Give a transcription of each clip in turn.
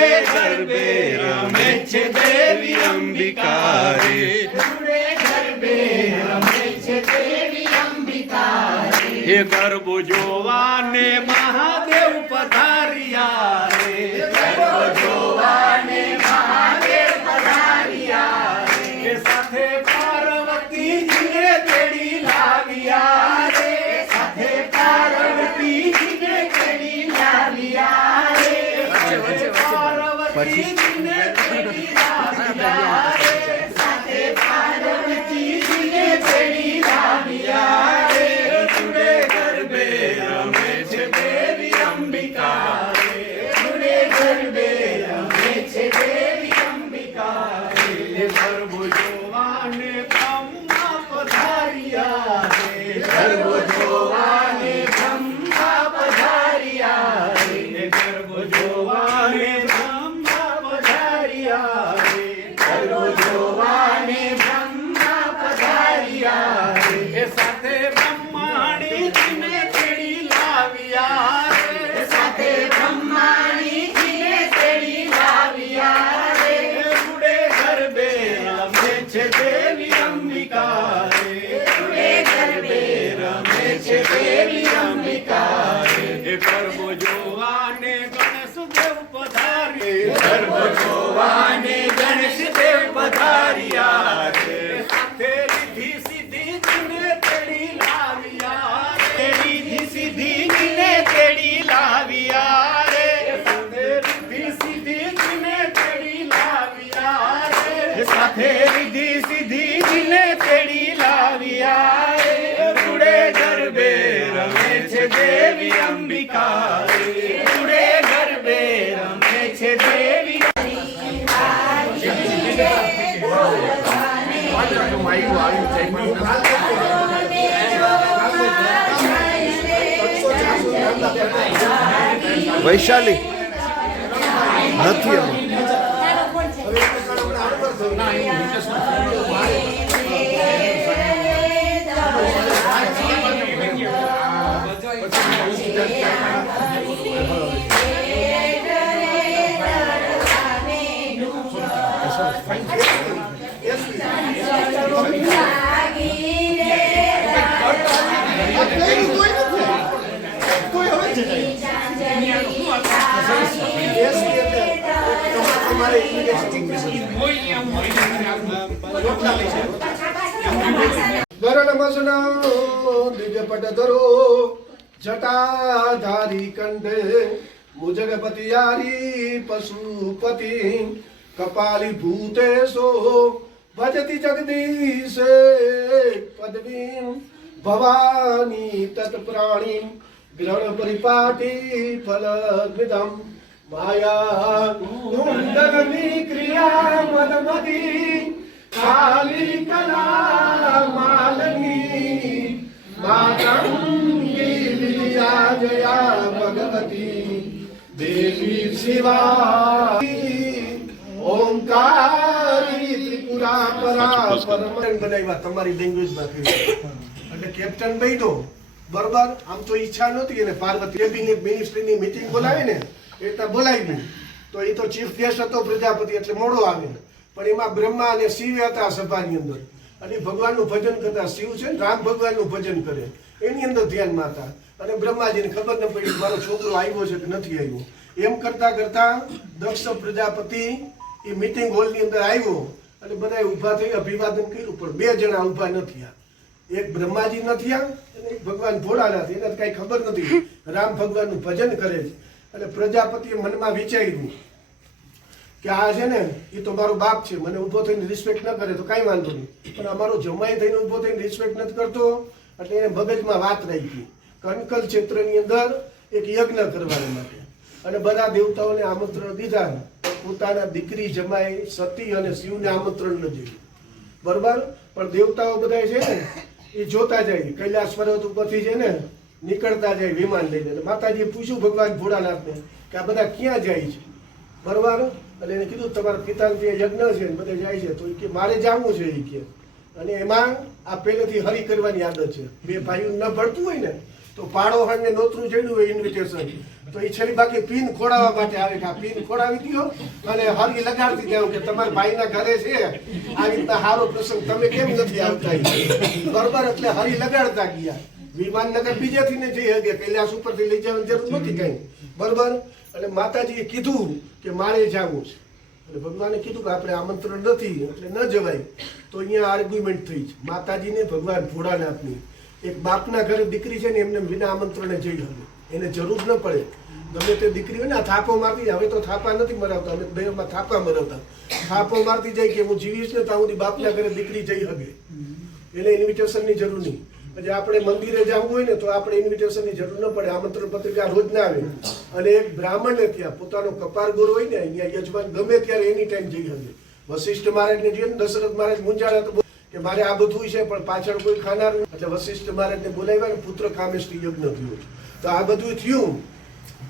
जुड़े गरबे रमे छे देवी अंबिका रे जुड़े गरबे रमे छे देवी अंबिका रे ये गरबो जोवाने महादेव पधारिया रे गरबो जोवाने महादेव पधारिया रे साथे पार्वती जी ने तेड़ी लाविया रे साथे पार्वती जी ने तेड़ी लाविया रे पार्वती जी ने तेड़ी लाविया रे साथे पार्वती जी ने तेड़ी लाविया रे जुड़े गरबे रमे छे देवी अंबिका रे जुड़े गरबे रमे छे देवी अंबिका रे गरबो जोवाने ब्रह्मा पधारिया रे गरबो जोवाने ब्रह्मा पधारिया रे गरबो जोवाने ब्रह्मा पधारिया रे गरबो जोवाने ब्रह्मा पधारिया रे साथे ब्रह्माणी जी ने तेड़ी लाविया रे साथे ब्रह्माणी जी ने तेड़ी लाविया रे जुड़े गरबे रमे छे देवी अंबिका रे जुड़े गरबे रमे छे देवी अंबिका रे गरबो जोवाने गणेश देव पधारे गरबो जोवाने गणेश देव पधारिया रे साथे रिद्धि सिद्धि जिने तेड़ी लाविया रे रिद्धि सिद्धि जिने तेड़ी लाविया रे साथे रिद्धि सिद्धि जिने तेड़ी लाविया रे साथे रिद्धि सिद्धि जिने तेड़ी लाविया रे जुड़े गरबे रमे छे देवी अंबिका रे जुड़े गरबे रमे छे देवी વૈશાલી નથી એમાં दिव्यपटधरो जटाधारी कंठे मुजगपतियारी पशुपति कपाली भूतेशो भजति जगदीश पदवी भवानी तत्प्राणी ग्रहण परिपाटी फलविदम माया कुंडलनी क्रिया मदमदी काली कला मालनी मातंगी विजया जया भगवती देवी शिवा ओंकारी त्रिपुरा परा परम बनाव्या તમારી લેંગ્વેજ માં એટલે કેપ્ટન બન્યો બરોબર આમ તો ઈચ્છા નહોતી એને પાર્વતી કેબિનેટ મિનિસ્ટ્રીની મીટિંગ બોલાવી ને એટલે બોલાવી તો એ તો ચીફ ગેસ્ટ હતો પ્રજાપતિ એટલે મોડો આવે પણ એમાં બ્રહ્મા અને શિવ હતા સભાની અંદર અને ભગવાનનું ભજન કરતા શિવ છે રામ ભગવાનનું ભજન કરે એની અંદર ધ્યાનમાં હતા અને બ્રહ્માજીને ખબર ન પડી મારો છોકરો આવ્યો છે કે નથી આવ્યો એમ કરતા કરતા દક્ષ પ્રજાપતિ એ મીટિંગ હોલની અંદર આવ્યો અને બધા ઊભા થઈ અભિવાદન કર્યું પણ બે જણા ઊભા ન થયા એક બ્રહ્માજી ન થયા અને એક ભગવાન ભોળાનાથ એને કઈ ખબર નથી રામ ભગવાનનું ભજન કરે છે અને પ્રજાપતિએ મનમાં વિચાર્યું કે આ છે ને એ તો મારો બાપ છે મને ઊભો થઈને રિસ્પેક્ટ ન કરે તો કાંઈ વાંધો નહીં પણ અમારો જમાઈ થઈને ઊભો થઈને રિસ્પેક્ટ નથી કરતો એટલે એને મગજમાં વાત રાખી કનકલ ક્ષેત્રની અંદર એક યજ્ઞ કરવા માટે અને બધા દેવતાઓને આમંત્રણ દીધા પોતાના દીકરી જમાઈ સતી અને શિવને આમંત્રણ ન દીધું બરોબર પણ દેવતાઓ બધા છે ને એ જોતા જાય કૈલાસ પર્વત ઉપરથી છે ને નીકળતા જાય વિમાન લઈને માતાજીએ પૂછ્યું ભગવાન ભોળાનાથને કે આ બધા ક્યાં જાય છે બરોબર એટલે એને કીધું તમારા પિતાને ત્યાં યજ્ઞ છે ને બધા જાય છે તો એ કે મારે જવું છે એ કે અને એમાં આ પહેલેથી હરી કરવાની આદત છે બે ભાઈઓ ન ભળતું હોય ને તો પાડોહણ ને નોતરું ચડ્યું હોય ઇન્વિટેશન તો એ છેલ્લી બાકી પિન ખોડાવવા માટે આવે કે આ પિન ખોડાવી દો અને હરગી લગાડતી જાવ કે તમારા ભાઈના ઘરે છે આવી રીતના સારો પ્રસંગ તમે કેમ નથી આવતા બરોબર એટલે હરી લગાડતા ગયા વિમાનનગર બીજેથી ને જઈ હગે કૈલાસ ઉપરથી લઈ જવાની જરૂર નથી કઈ બરોબર એટલે માતાજીએ કીધું કે મારે જવું છે એટલે ભગવાને કીધું કે આપણે આમંત્રણ નથી એટલે ન જવાય તો અહીંયા આર્ગ્યુમેન્ટ થઈ છે માતાજીને ભગવાન ભોળાનાથની એક બાપના ઘરે દીકરી છે ને એમને વિના આમંત્રણે જઈ હવે એને જરૂર ન પડે ગમે તે દીકરી હોય ને થાપો મારતી હવે તો થાપા નથી મરાવતા અમે દેહમાં થાપા મરાવતા થાપો મારતી જાય કે હું જીવીશ ને ત્યાં સુધી બાપના ઘરે દીકરી જઈ હગે એને ઇન્વિટેશનની જરૂર નહીં પછી આપણે મંદિરે જવું હોય ને તો આપણે ઇન્વિટેશનની જરૂર ન પડે આમંત્રણ પત્રિકા રોજ ના આવે અને એક બ્રાહ્મણને ત્યાં પોતાનો કપાર ગોર હોય ને અહીંયા યજમાન ગમે ત્યારે એની ટાઈમ જઈ હગે વશિષ્ઠ મહારાજને જોઈએ ને દશરથ મહારાજ મૂંઝાણા તો કે મારે આ બધું છે પણ પાછળ કોઈ ખાનાર એટલે વશિષ્ઠ મહારાજને બોલાવ્યા ને પુત્ર કામેષ્ટી યજ્ઞ થયો તો આ બધું થયું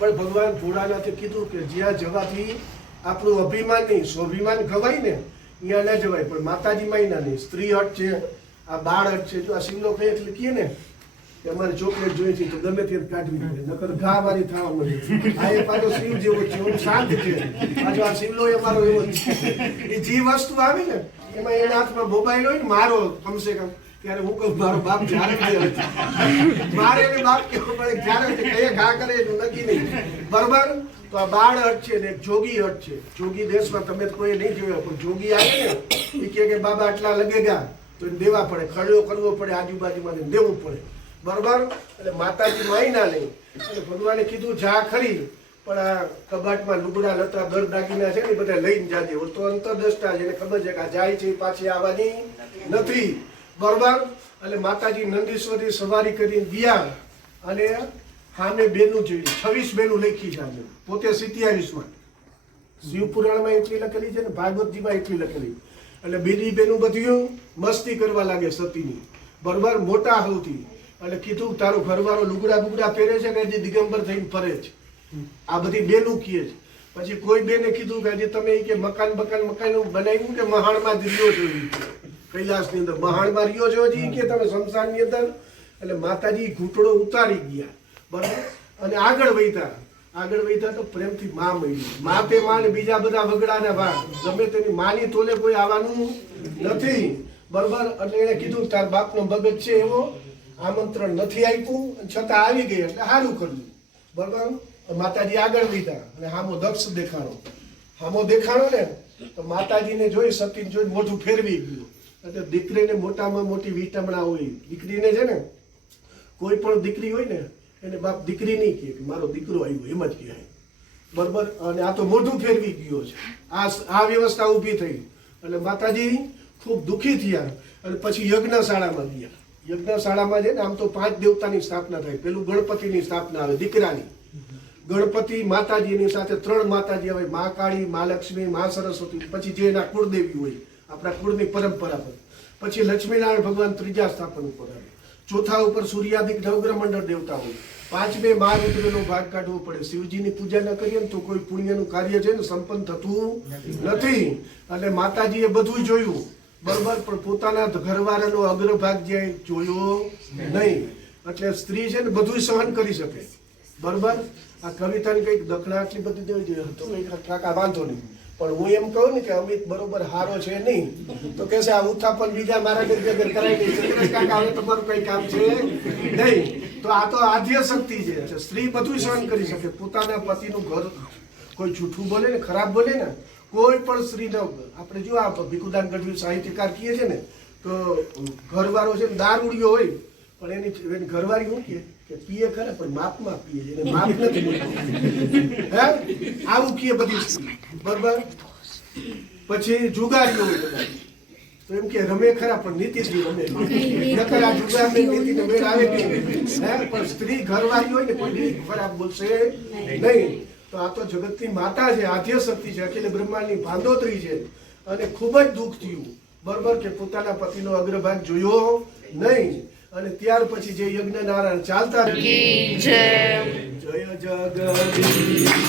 પણ ભગવાન ભોળાનાથે કીધું કે જ્યાં જવાથી આપણું અભિમાન નહીં સ્વાભિમાન ગવાય ને ત્યાં ના જવાય પણ માતાજીમાં ના નહીં સ્ત્રી હટ છે આ બાળ હટ છે જો આ શિવલો કહે એટલે કહે ને કે અમારે ચોકલેટ જોઈએ છે તો ગમે તે કાઢવી પડે નકર ઘા વાળી થવા મળે આ એ પાછો શિવ જેવો છે એમ શાંત છે પાછો આ શિવલો એ મારો એવો છે એ જે વસ્તુ આવી ને એમાં એના હાથમાં મોબાઈલ હોય ને મારો કમસે કમ ત્યારે હું કહું મારો બાપ જ્યારે મારે એને બાપ કેવો પડે જ્યારે કઈ ઘા કરે એનું નક્કી નહીં બરોબર તો આ બાળ હટ છે ને એક જોગી હટ છે જોગી દેશમાં તમે કોઈ નહીં જોયો પણ જોગી આવે ને એ કે બાબા આટલા લગેગા તો એને દેવા પડે ખર્ચો કરવો પડે આજુબાજુમાં દેવું પડે બરોબર એટલે માતાજી માયના નહીં એટલે ભગવાને કીધું જા ખરી પણ આ કબાટમાં લુગડા લતા દર દાગીના છે ને બધા લઈને જાજે તો અંતરદ્રષ્ટા છે એને ખબર છે કે આ જાય છે પાછી આવવાની નથી બરોબર એટલે માતાજી નંદીશ્વરી સવારી કરીને ગયા અને સામે બેનું ચડી 26 બેનું લખી છે આજે પોતે 27માં શિવપુરાણમાં એટલી લખેલી છે ને ભાગવતજીમાં એટલી લખેલી એટલે બીજી બેનું બધું મસ્તી કરવા લાગે સતીની બરોબર મોટા સૌથી એટલે કીધું તારો ઘરવાળો લુગડા બુગડા પહેરે છે કે હજી દિગંબર થઈને ફરે છે આ બધી બેનું કહે છે પછી કોઈ બેને કીધું કે હજી તમે કે મકાન બનાવ્યું કે મહાણમાં રહ્યો છો કૈલાસની અંદર મહાણમાં રહ્યો છો હજી કે તમે શમશાનની અંદર એટલે માતાજી ઘૂંટડો ઉતારી ગયા બરાબર અને આગળ વહીતા તો પ્રેમથી માં મળી માં તે માં ને બીજા બધા વગડાના વા ગમે તેની માની તોલે કોઈ આવવાનું નથી બરોબર એટલે એને કીધું તાર બાપનો મગજ છે એવો આમંત્રણ નથી આપ્યું છતાં આવી ગઈ એટલે સારું કર્યું બરોબર માતાજી આગળ લીધા અને હામો દક્ષ દેખાણો ને તો માતાજીને જોઈ સતીને જોઈ મોઢું ફેરવી ગયું એટલે દીકરીને મોટામાં મોટી વિટમણા હોય દીકરીને છે ને કોઈ પણ દીકરી હોય ને એને બાપ દીકરી નહીં કહે કે મારો દીકરો આવ્યો એમ જ કહેવાય બરોબર અને આ તો મોઢું ફેરવી ગયો છે આ વ્યવસ્થા ઊભી થઈ એટલે માતાજી ખૂબ દુઃખી થયા અને પછી યજ્ઞશાળામાં ગયા યજ્ઞશાળામાં છે ને આમ તો 5 દેવતાની સ્થાપના થાય પેલું ગણપતિની સ્થાપના આવે દીકરાની ગણપતિ માતાજીની સાથે 3 માતાજી આવે મા કાળી મા લક્ષ્મી મા સરસ્વતી પછી જે એના કુળદેવી હોય આપણા કુળની પરંપરા પર પછી લક્ષ્મીનારાયણ ભગવાન ત્રીજા સ્થાપન ઉપર આવે ચોથા ઉપર સૂર્યાદિક નવગ્રહ મંડળ દેવતા હોય 5મે મહારુદ્રનો ભાગ કાઢવો પડે શિવજીની પૂજા ન કરીએ તો કોઈ પુણ્યનું કાર્ય છે ને સંપન્ન થતું નથી એટલે માતાજીએ બધું જોયું બરોબર પણ પોતાના ઘરવાળાનો અગ્રભાગ જે જોયો નહીં એટલે સ્ત્રી છે ને બધું સહન કરી શકે બરોબર આ કવિતાની કઈક દખણા આટલી બધી દેવી જોઈએ તો કાકા વાંધો નહીં પણ હું એમ કહું ને કે અમિત બરોબર હારો છે નહીં તો કે છે આ ઉત્થાપન બીજા મારા જગ્યા કરાવી દે કાકા હવે તમારું કઈ કામ છે નહીં તો આ તો આદ્ય શક્તિ છે સ્ત્રી બધું સહન કરી શકે પોતાના પતિનું ઘર કોઈ જૂઠું બોલે ને ખરાબ બોલે ને કોઈ પણ સ્ત્રી ન આપણે જો આ ભીખુદાન ગઢવી સાહિત્યકાર કહે છે ને તો ઘરવાળો છે દારૂડિયો હોય પણ એની ઘરવાળી શું કે પીએ ખરા પણ માપમાં પીએ છે એને માપ નથી હે આવું કહે બધી બરોબર પછી જુગારીઓ હોય બધા તો એમ કે રમે ખરા પણ નીતિથી રમે નકર આ જુગારની નીતિને મેળ આવે કે હે પણ સ્ત્રી ઘરવાળી હોય ને કોઈ ખરાબ બોલશે નહીં તો આ તો જગતની માતા છે આદ્ય શક્તિ છે અખિલ બ્રહ્માંડની ભાંડોતરી છે અને ખૂબ જ દુઃખ થયું બરોબર કે પોતાના પતિનો અગ્રભાગ જોયો નહીં અને ત્યાર પછી જે યજ્ઞ નારાયણ ચાલતા જય જગદીશ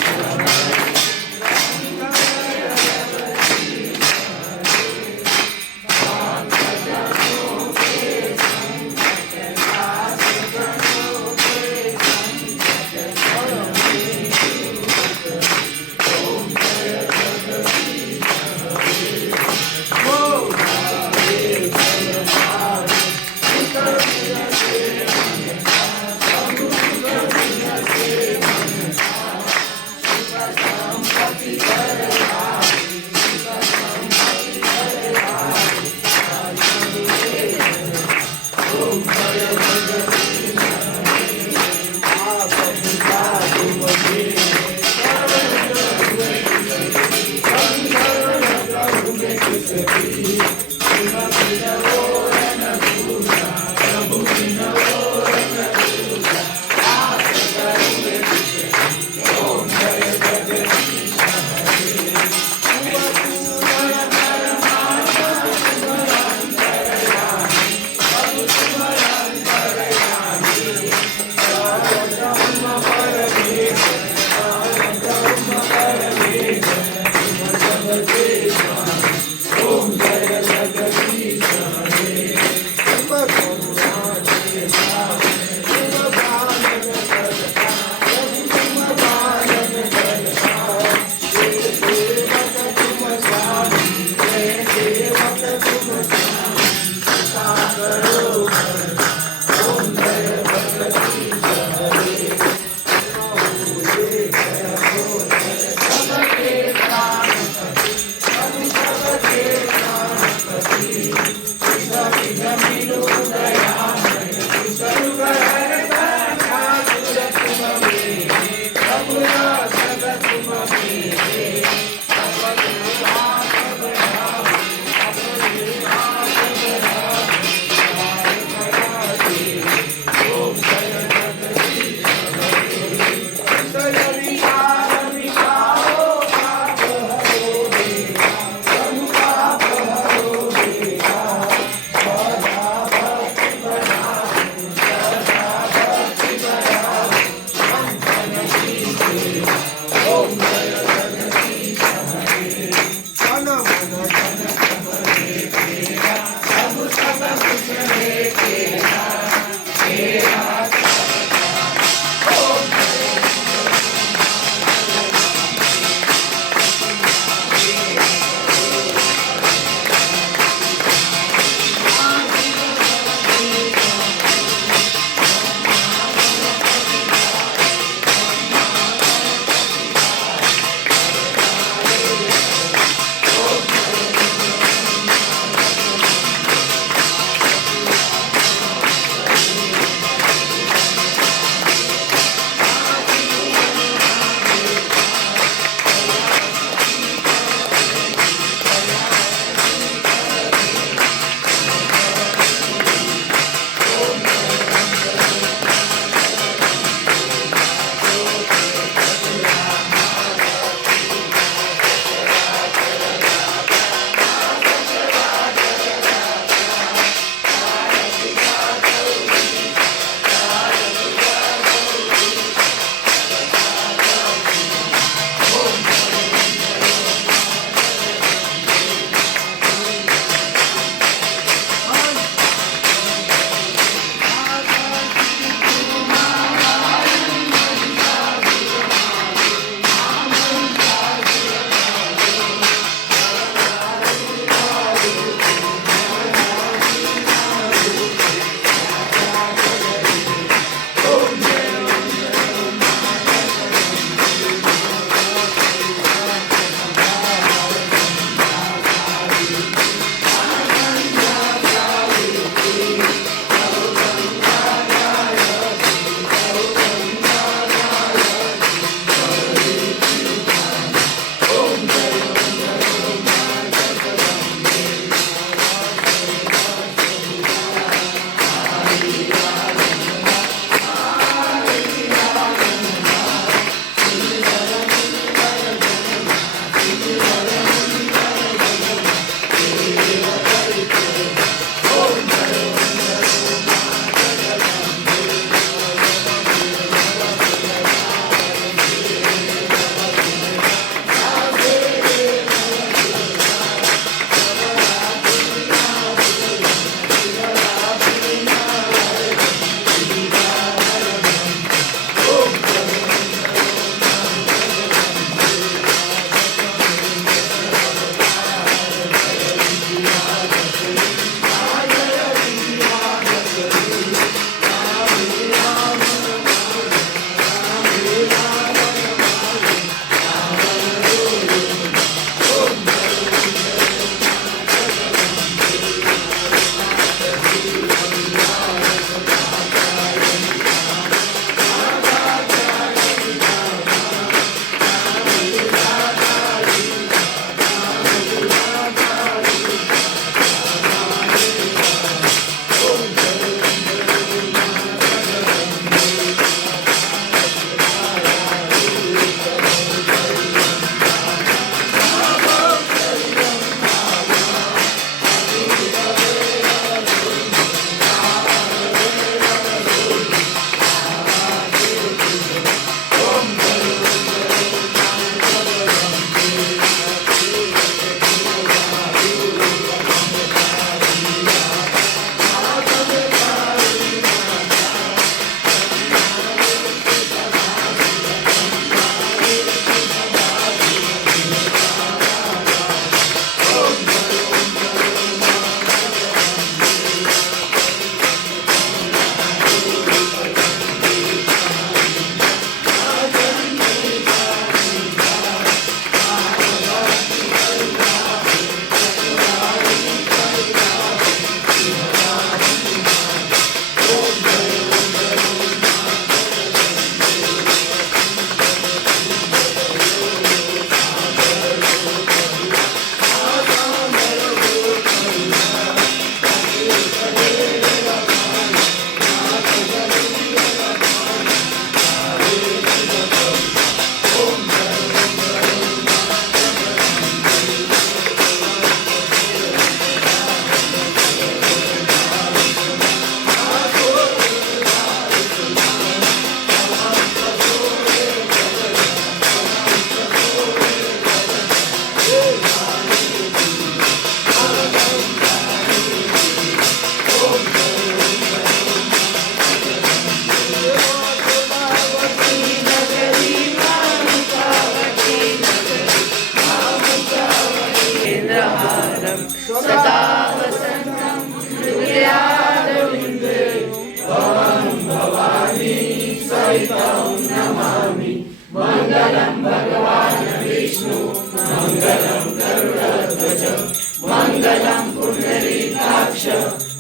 सकलं पुण्डरीकाक्ष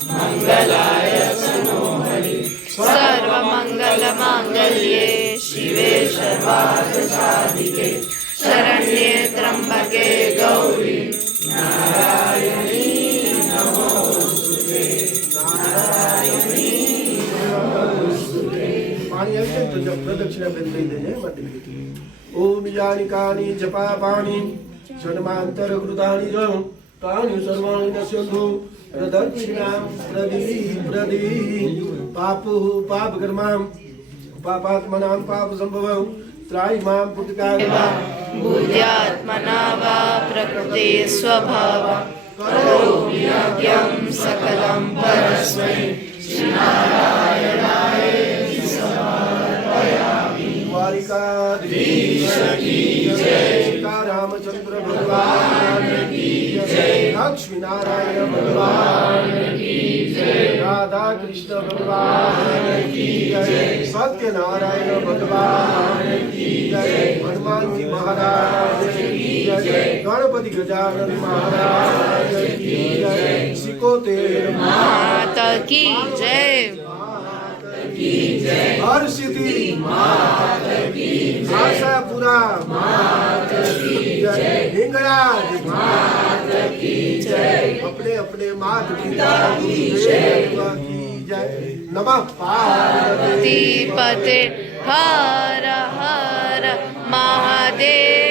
मङ्गलाय तनो हरि सर्वमङ्गलमाङ्गल्ये शिवे सर्वार्थसाधिके शरण्ये त्र्यम्बके गौरी नारायणी नमोस्तुते नारायणी नमोस्तुते। પાણી આવી જાય તો જપ પ્રદક્ષિણા બેન લઈ દેજે માટે ઓમ યાની કાની જપા પાણી જન્માંતર કૃતાની જમ કાની સર્વાણી નશ્યંતુ પ્રદક્ષિણા પ્રદી પાપુ પાપ કર્મામ પાપાત્મનામ પાપ સંભવમ ત્રાહિમામ પુટકાગા बुद्ध्यात्मना वा प्रकृते स्वभावा करोमि यज्ञं सकलं परस्मै श्रीनारायणाय समर्पयामि। द्वारिकाधीश की जय सीता रामचंद्र भगवान की जय लक्ष्मी नारायण भगवान की जय राधा कृष्ण भगवान की जय सत्यनारायण भगवान की जय हनुमान जी महाराज की जय गणपति गजानन महाराज की जय सिकोतेर माता की जय हर सिद्धि आशापुरा हिंगराज अपने अपने मात पिता की जय नमः पार्वती पते हर हर महादेव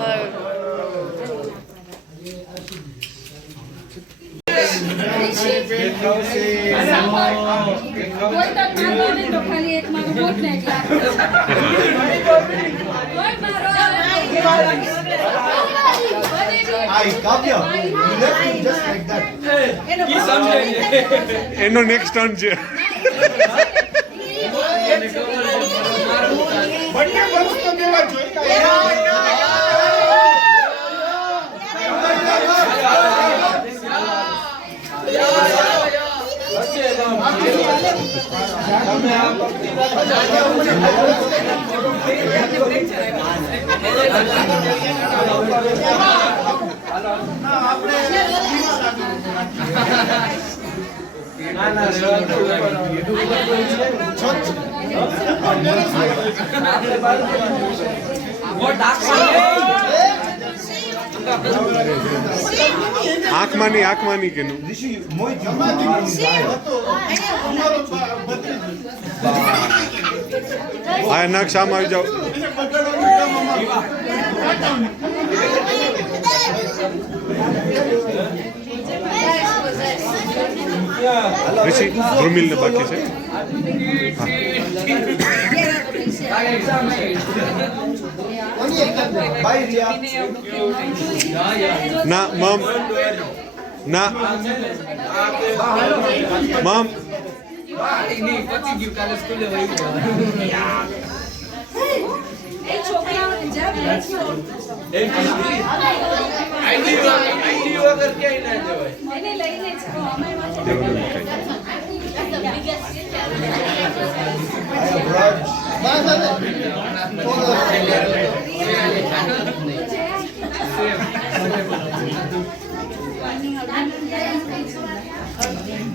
हर। ખાલી એક મારો બોટ ને એનો નેક્સ્ટ ટર્ન છે. બંને વસ્તુ દેવા જોઈએ આંખમાંની કે નું આ નક્ષ આમ આવી જાઓ. ઋષિ ધ્રુમિલ ને બાકી છે. ના મમ ના મમ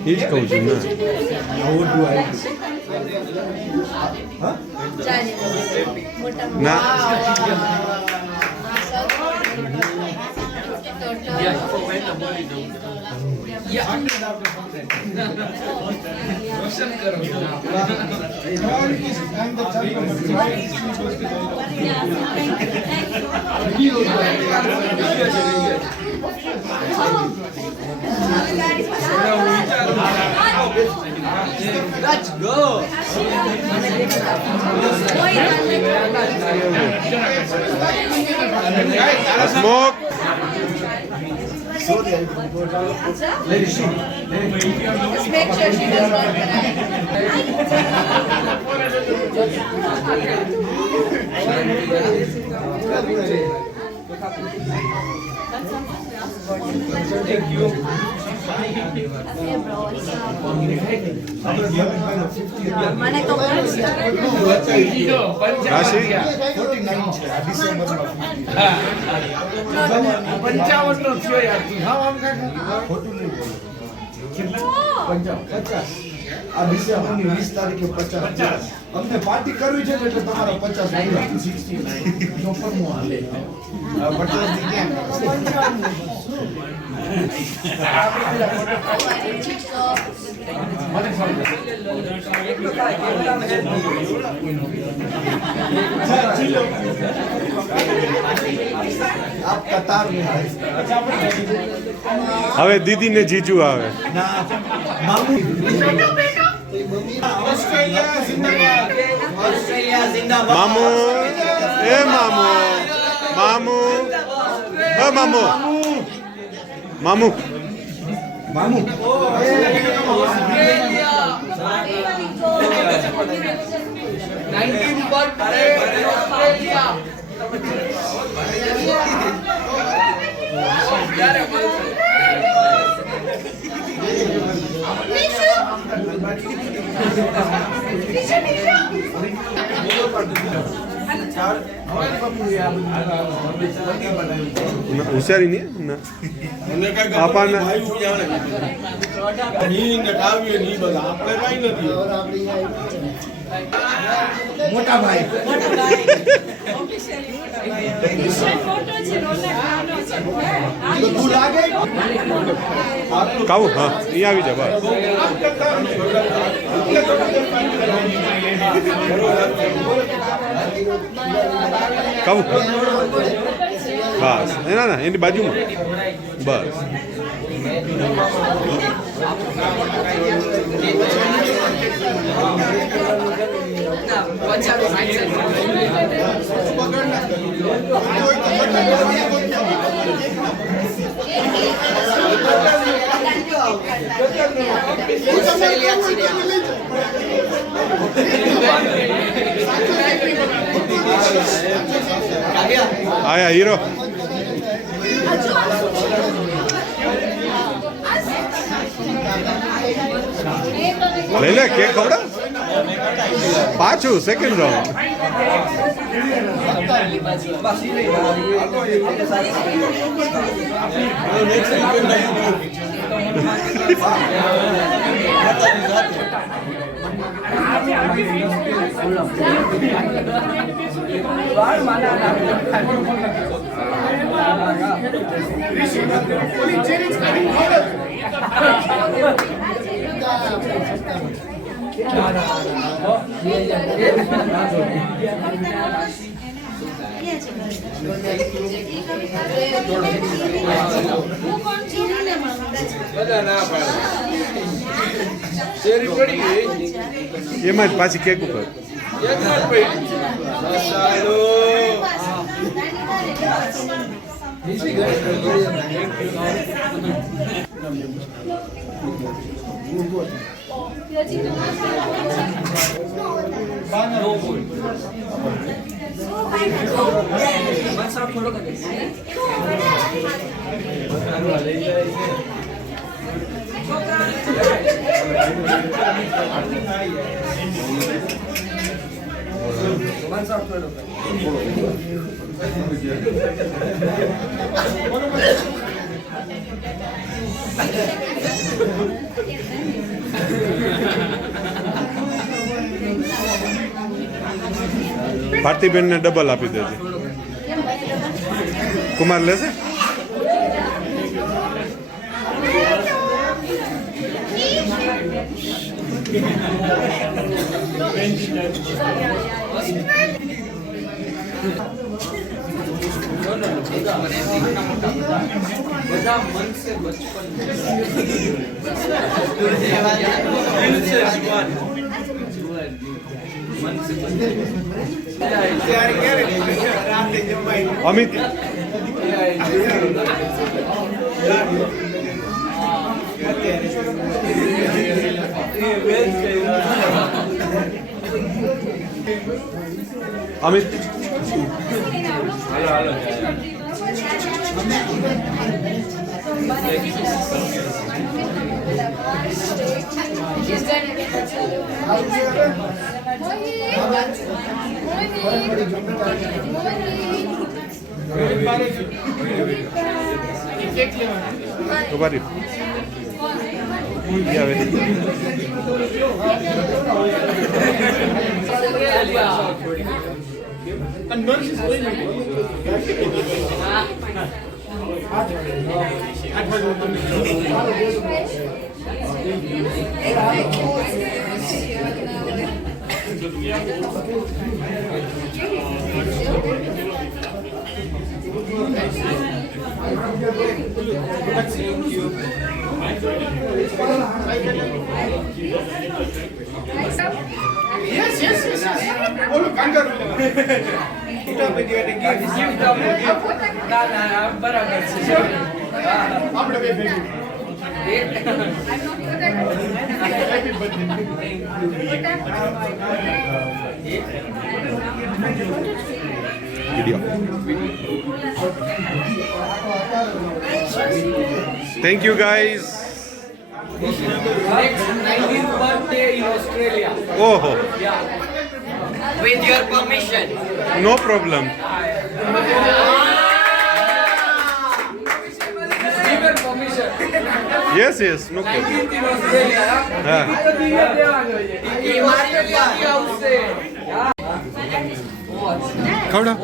એ જ કહું છું ને. ના Let's go. Smoke. Just make sure she does not cry. Thank you. મને તો રાશિ 55 નો થયો યાર તું હા આમ કાકા આ ડિસેમ્બરની 20 તારીખે 50 અમને પાર્ટી કરવી છે ને એટલે તમારા 50 ચોપનમો હાલે 50 ની કેમ આપ કતાર में હવે દીદી ને જીજુ આવે મામू મામુ એ મામુ મામુ એ મામુ મામુ मामू 19 બર્થડે ઓસ્ટ્રેલિયા હોશિયારી નહીં ના આપણને मोटा भाई तो तू लागे કાવું હા અહીં આવી જા બસ કાવું બસ ના ના એની બાજુમાં બસ આયા હીરો લઈ લે કેક ખવડાવ પાછું સેકન્ડ રાઉન્ડ એમાં જ પાછી કેક ઉપર ભારતીબેન ને ડબલ આપી દેજે કુમાર લેશે બધા મન से बचपन मन से અમિત અમિત ઉભા રહી ઈ આવે બોલો કાંગર બરાબર છે આપણે બે ભેગું video thank you guys Next 19th birthday in Australia. ઓહો With your permission. No problem Given permission. Yes yes no problem 19th in Australia. હા એ મારી ત્યાંથી આવશે. ખવડા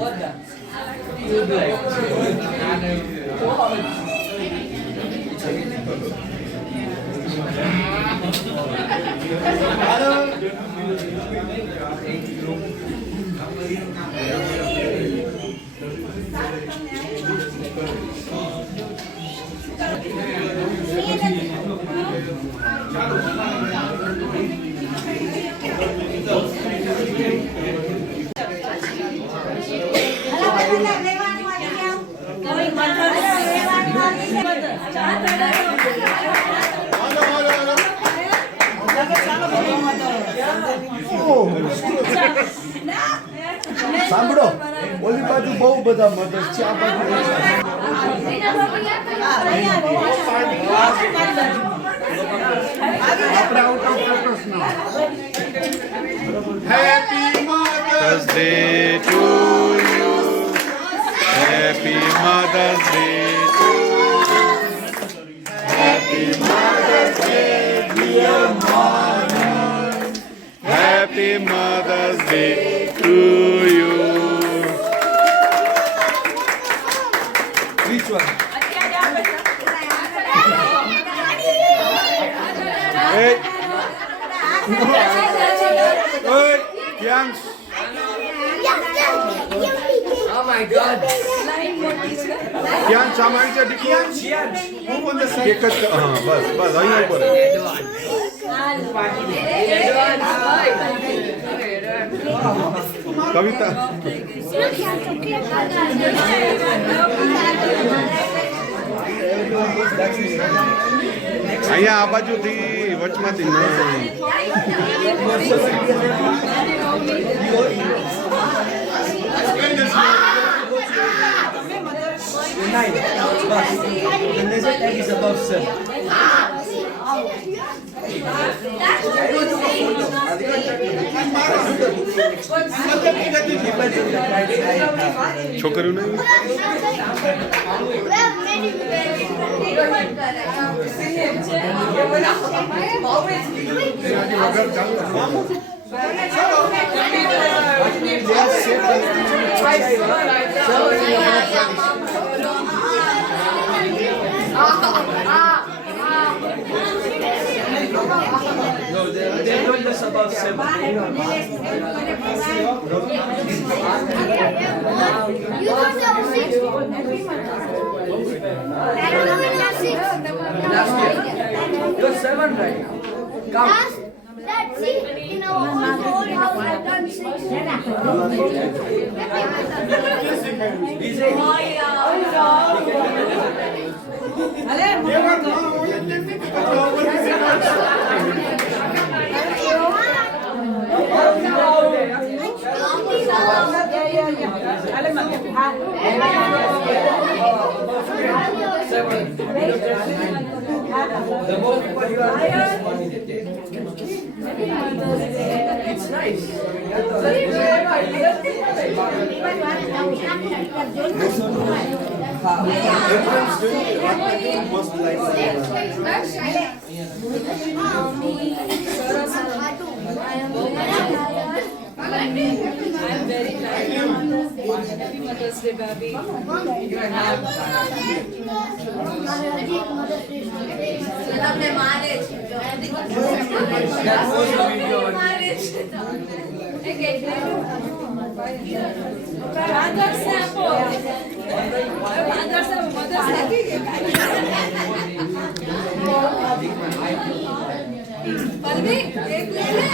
સાંભળો ઓલી બાજુ બહુ બધા મદદ છે આ બાજુ Mother's Day to you. Happy Mother's Day to you. Happy Mother's Day, dear mother. Happy Mother's Day to you. Which one? Hey. Hey, Yanks. Oh my God. Yanks, સામાન છે ટીકિયા? હું બોલ દે એક જ હા બસ બસ અહીંયા ઉપર કવિતા અહીંયા આ બાજુથી વચમાંથી નહીં છોકરીઓ નહીં No, they told us about 7. Last year. You're 7 right now. Count. That's it. In our whole house, I've done 6. Easy. The more people you are, the less money they take. It's nice. Everyone's doing marketing most like I'm very tired. Happy Mother's Day, baby. તમને મારે છે That was the video. મારે છે Brothers આપો. Brothers આપો. Mothers નથી કે પરવી એક લે લે.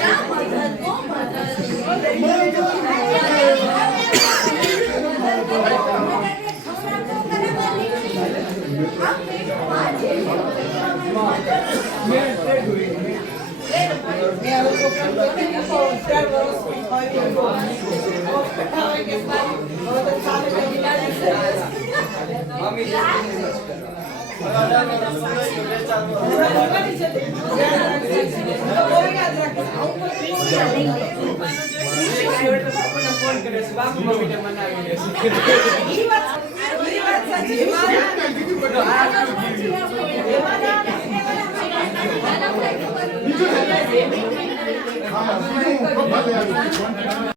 ના મદદ કો Mommy ફોન કરે છે બાપુ મમ્મીને મનાવી લેશે હા